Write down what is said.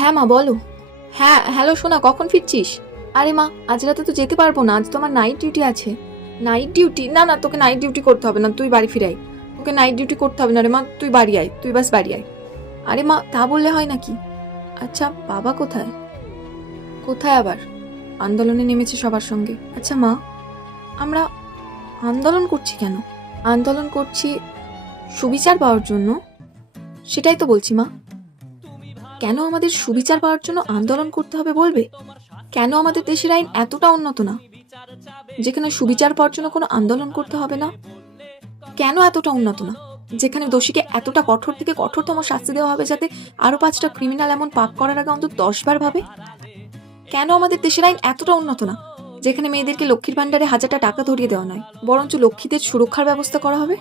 হ্যাঁ মা বলো। হ্যাঁ হ্যালো সোনা, কখন ফিরছিস? আরে মা, আজ রাতে তো যেতে পারবো না, আজ তো আমার নাইট ডিউটি আছে। Night duty? না না, তোকে নাইট ডিউটি করতে হবে না, তুই বাড়ি ফিরাই। তোকে নাইট ডিউটি করতে হবে না রে মা, তুই বাড়ি আয়, তুই বাস বাড়ি আয়। আরে মা, তা বললে হয় নাকি? আচ্ছা বাবা কোথায়? কোথায় আবার? আন্দোলনে নেমেছে সবার সঙ্গে। আচ্ছা মা, আমরা আন্দোলন করছি কেন? আন্দোলন করছি সুবিচার পাওয়ার জন্য। সেটাই তো বলছি মা। কেন আমাদের সুবিচার পাওয়ার জন্য আন্দোলন করতে হবে বলবে? কেন আমাদের দেশের আইন এতটা উন্নত না যেখানে সুবিচার পাওয়ার জন্য কোনো আন্দোলন করতে হবে না? কেন এতটা উন্নত না যেখানে দোষীকে এতটা কঠোর থেকে কঠোরতম শাস্তি দেওয়া হবে, যাতে আরো 5টা ক্রিমিনাল এমন পাপ করার আগে অন্তত 10 বার ভাবে? কেন আমাদের দেশের আইন এতটা উন্নত না যেখানে মেয়েদেরকে লক্ষ্মীর ভান্ডারে 1000টা টাকা ধরিয়ে দেওয়া নয়, বরঞ্চ লক্ষ্মীদের সুরক্ষার ব্যবস্থা করা হবে?